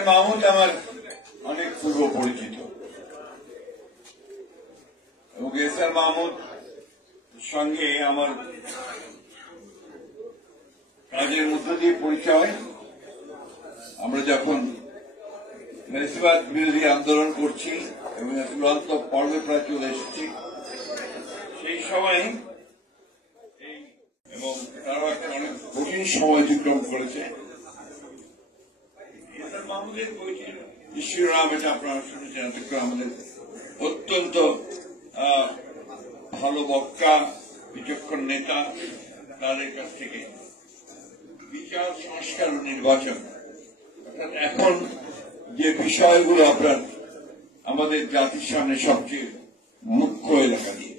SR Mahmud আমার অনেক পূর্ব পরিচিত এবং এসআর মাহমুদ সঙ্গে আমার কাজের মধ্য দিয়ে পরিচয়। আমরা যখন ফ্যাসিবাদ বিরোধী আন্দোলন করছি এবং চূড়ান্ত পর্বে প্রায় চলে এসেছি, সেই সময় এবং তারাও একটা অনেক কঠিন সময় অতিক্রম করেছে। এসআর মাহমুদের বইটি শিরোনাম, এটা আপনারা শুনেছেন, আমাদের অত্যন্ত ভালো বক্তা, বিচক্ষণ নেতা, তাদের কাছ থেকে বিচার, সংস্কার ও নির্বাচন, অর্থাৎ এখন যে বিষয়গুলো আপনার আমাদের জাতির সামনে সবচেয়ে মুখ্য এলাকা নিয়ে